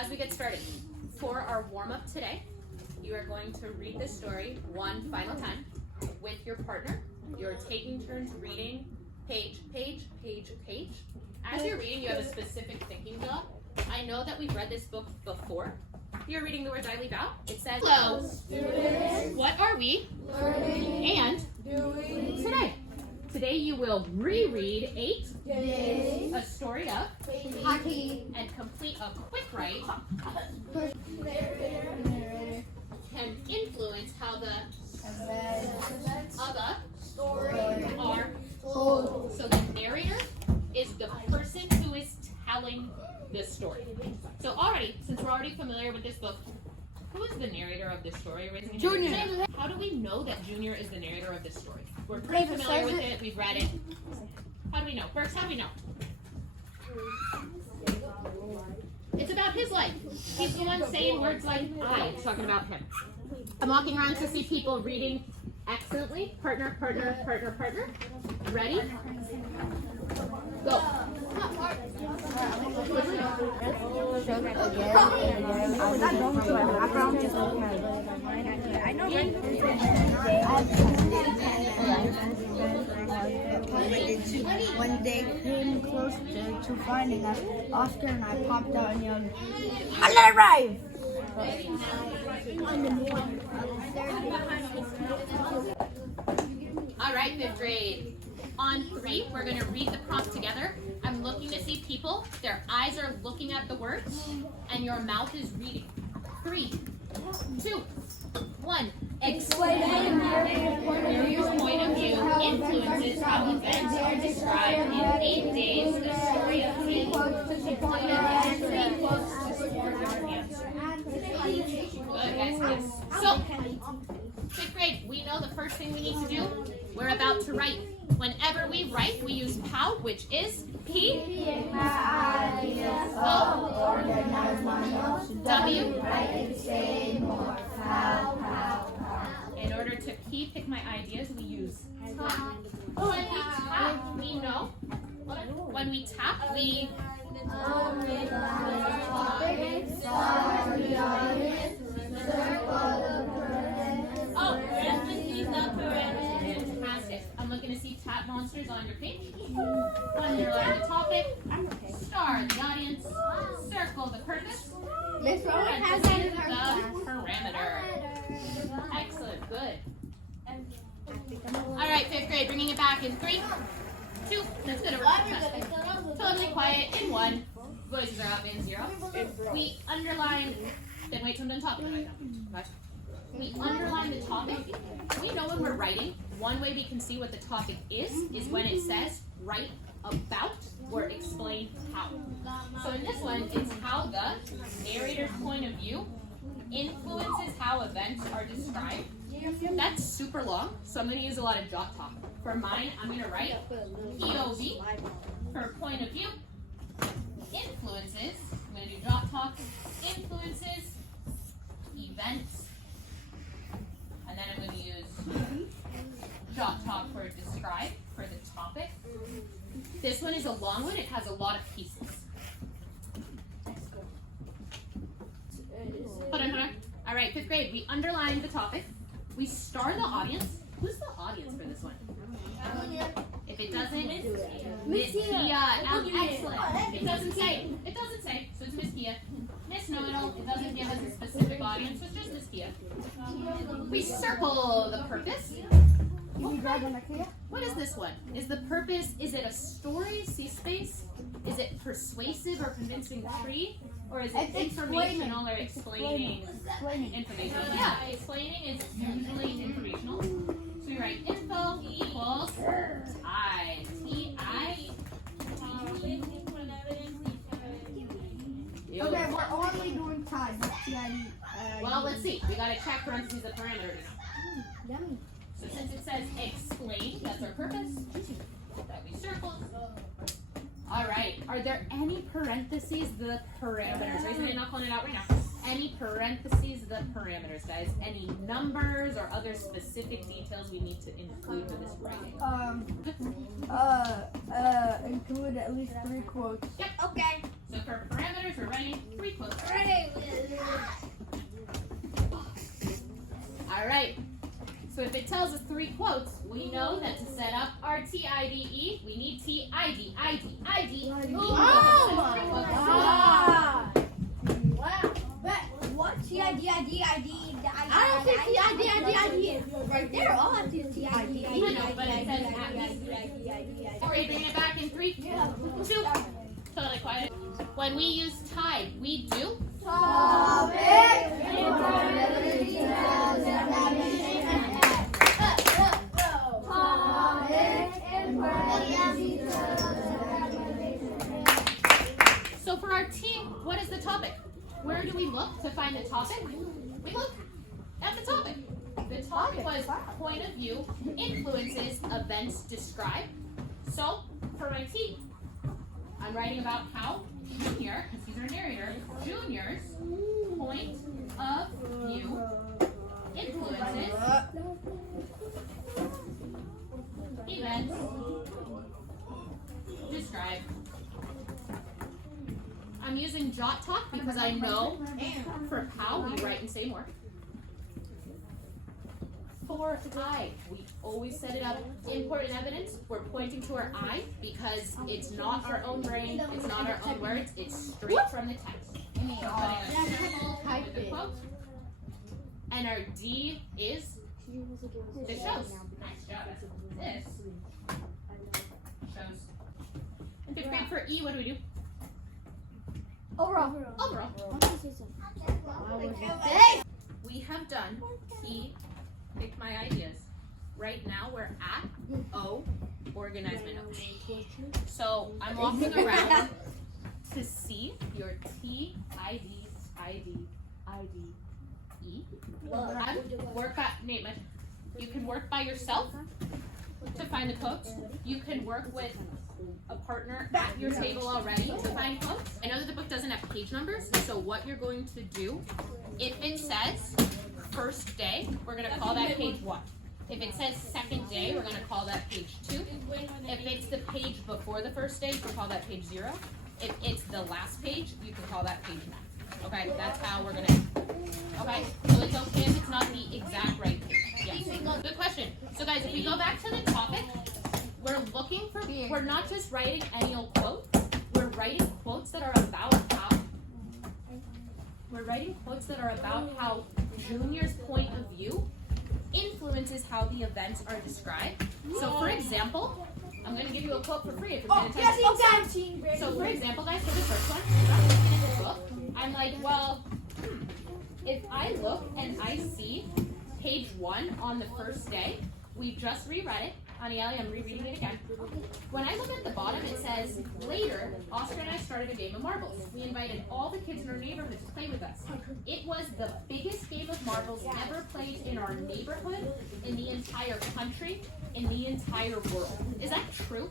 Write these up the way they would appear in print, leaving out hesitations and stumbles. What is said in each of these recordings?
as we get started, for our warm-up today, you are going to read this story one final time with your partner. You're taking turns reading page. As you're reading, you have a specific thinking job. I know that we've read this book before. You're reading the words I leave out. It says, hello, students. What are we learning and doing today? Today you will reread 8 days, a story of Haiti, and complete a QuickWrite can influence how the events of a story are told. So the narrator is the person who is telling this story. So already, since we're already familiar with this book, who is the narrator of this story? Junior. How do we know that Junior is the narrator of this story? We're pretty familiar with it. We've read it. How do we know? First, how do we know? It's about his life. He's the one saying words like I. It's talking about him. I'm walking around to see people reading excellently. Partner. Ready? Go. When they came close to finding us, Oscar and I popped out and yelled, "I'll arrive!" All right, 5th grade. On 3, we're going to read the prompt together. I'm looking to see people. Their eyes are looking at the words, and your mouth is reading. 3, 2, 1. Explain narrator's point of view influences how events are described in 8 days. The story of Haiti. Included and 3 quotes to support your answer. Good, guys. So, 5th grade, we know the first thing we need to do. We're about to write. Whenever we write, we use POW, which is P, O, W. In order to pick my ideas, we use tap. When we tap, we know. When we tap, we fantastic. I'm looking to see tap monsters on your page. Underline the topic. Star the audience. Circle the purpose. Parentheses the parameter. Excellent. Good. All right, 5th grade. Bringing it back in 3, 2. That's good. Totally quiet in 1. Voices are up in 0. We underline. Then wait till I'm done talking. We underline the topic. We know when we're writing, one way we can see what the topic is when it says write about or explain how. So in this one, it's how the narrator's point of view influences how events are described. That's super long, so I'm going to use a lot of jot talk. For mine, I'm going to write POV for point of view. Influences, I'm going to do jot talk. Influences, events. And then I'm going to use jot talk for describe for the topic. This one is a long one. It has a lot of pieces. Hold on. All right, 5th grade. We underline the topic. We star the audience. Who's the audience for this one? If it doesn't, Miss Kia. Excellent. It doesn't say. So it's Miss Kia. Miss Nominal. It doesn't give us a specific audience. So it's just Miss Kia. We circle the purpose. What is this one? Is the purpose, is it a story, see space? Is it persuasive or convincing tree? Or is it informational or explaining information? Yeah, explaining is usually informational. So we write info equals I. T-I. Okay, we're only doing time. Well, let's see. We gotta check parentheses the parameters. So since it says explain, that's our purpose. That we circled. All right. Are there any parentheses the parameters? Raise my not calling it out right now. Any parentheses the parameters, guys? Any numbers or other specific details we need to include with this writing? Include at least 3 quotes. Yep. Okay. So for parameters, we're writing 3 quotes. Ready. tells us 3 quotes, we know that to set up our TIDE, we need TID, ID, ID. Oh my God! Wow. But what? TID, ID, ID, I don't think TID, ID is right there. All I see is TID, ID. I know, but it says at least. Are we bringing it back in 3, 2, totally quiet. When we use tide, we do Topic. So for our T, what is the topic? Where do we look to find the topic? We look at the topic. The topic was point of view, influences, events described. So for my T, I'm writing about how Junior, because he's our narrator, Junior's point of view, influences, events described. I'm using Jot Talk because I know for how we write and say more. For I, we always set it up. Important evidence, we're pointing to our I because it's not our own brain, it's not our own words, it's straight from the text. So putting a circle with a quote. And our D is the shows. Nice job. This shows. In 5th grade for E, what do we do? Overall. We have done P, pick my ideas. Right now we're at O, organize my notes. So I'm walking around to see your T, ID, ID, ID, E. Work at, Nate, you can work by yourself to find the quotes. You can work with a partner at your table already to find quotes. I know that the book doesn't have page numbers, so what you're going to do, if it says first day, we're going to call that page 1. If it says second day, we're going to call that page 2. If it's the page before the first day, you can call that page 0. If it's the last page, you can call that page 9. Okay, that's how we're going to, okay, so it's okay if it's not the exact right page. Yes, good question. So guys, if we go back to the topic, we're looking for, we're not just writing any old quote, we're writing quotes that are about how Junior's point of view influences how the events are described. So for example, I'm going to give you a quote for free if you're going to take it. So for example, guys, for the first one, I'm looking at the book, I'm like, well, if I look and I see page 1 on the first day, we just reread it. Anieli, I'm rereading it again. When I look at the bottom, it says, later, Oscar and I started a game of marbles. We invited all the kids in our neighborhood to play with us. It was the biggest game of marbles ever played in our neighborhood, in the entire country, in the entire world. Is that true?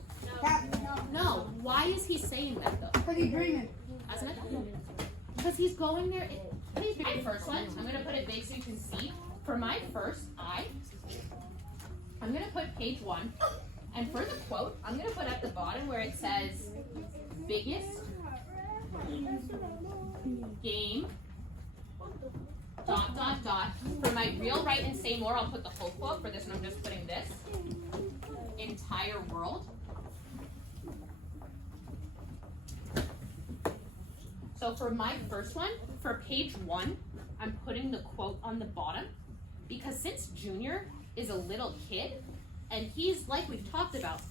No. Why is he saying that, though? Because he's dreaming. Hasn't it? Because he's going there. Please read my first one. I'm going to put it big so you can see. For my first I'm going to put page 1, and for the quote, I'm going to put at the bottom where it says, biggest game, ... For my real write and say more, I'll put the whole quote. For this one, I'm just putting this, entire world. So for my first one, for page 1, I'm putting the quote on the bottom, because since Junior is a little kid, and he's, like we've talked about,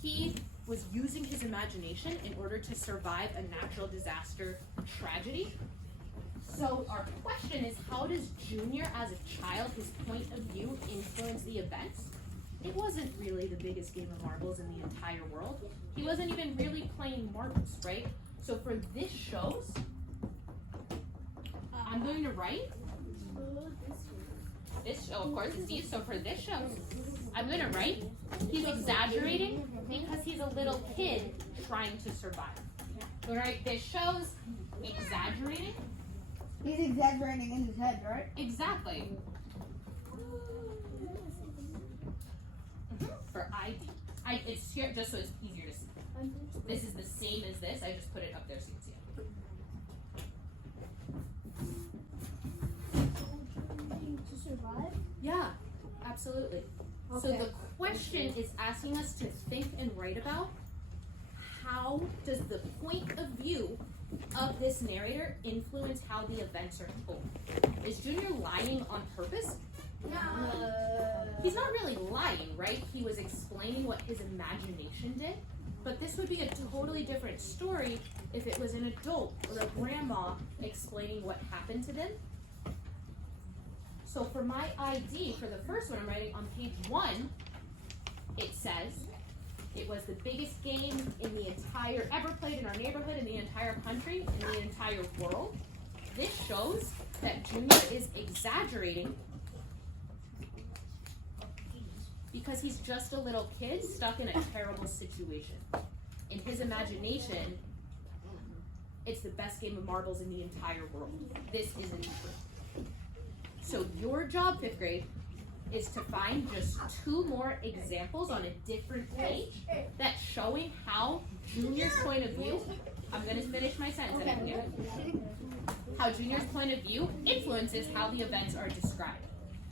he was using his imagination in order to survive a natural disaster tragedy. So our question is, how does Junior as a child, his point of view, influence the events? It wasn't really the biggest game of marbles in the entire world. He wasn't even really playing marbles, right? So for this shows, I'm going to write this show, of course, it's these. So for this show, I'm going to write, he's exaggerating because he's a little kid trying to survive. So right, this shows exaggerating. He's exaggerating in his head, right? Exactly. For ID. It's here just so it's easier to see. This is the same as this. I just put it up there so you can see it. To survive? Yeah, Absolutely. Okay. So the question is asking us to think and write about how does the point of view of this narrator influence how the events are told. Is Junior lying on purpose? No. He's not really lying, right? He was explaining what his imagination did. But this would be a totally different story if it was an adult or a grandma explaining what happened to them. So for my ID, for the first one I'm writing on page 1, it says, it was the biggest game in the entire, ever played in our neighborhood, in the entire country, in the entire world. This shows that Junior is exaggerating because he's just a little kid stuck in a terrible situation. In his imagination, it's the best game of marbles in the entire world. This isn't true. So your job, 5th grade, is to find just 2 more examples on a different page that's showing how Junior's point of view, I'm going to finish my sentence and I can get it. How Junior's point of view influences how the events are described.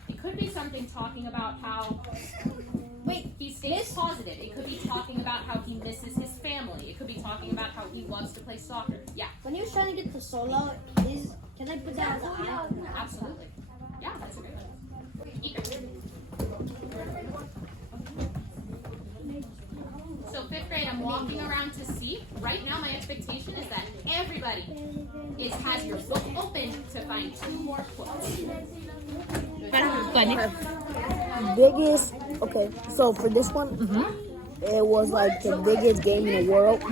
It could be something talking about how he stays positive. It could be talking about how he misses his family. It could be talking about how he loves to play soccer. Yeah. When he was trying to get the solo, can I put that as an I? Absolutely. Yeah, that's a great one. So 5th grade, I'm walking around to see. Right now, my expectation is that everybody has your book open to find 2 more quotes. Biggest, okay, so for this one, it was like the biggest game in the world.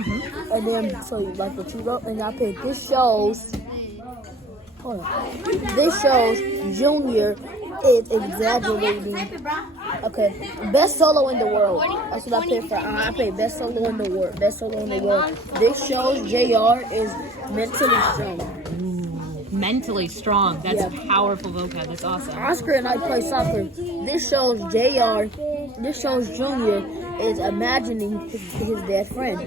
And then, so like what you wrote, and I picked, this shows Junior is exaggerating. Okay, best solo in the world. That's what I picked for. I picked best solo in the world. Best solo in the world. This shows JR is mentally strong. Mentally strong. That's a powerful vocab. That's awesome. Oscar and I play soccer. This shows this shows Junior is imagining his best friend.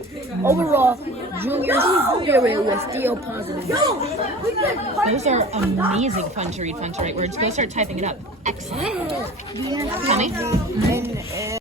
Overall, Junior's spirit was still positive. Those are amazing fun to read words. Go start typing it up. Excellent. Tell me.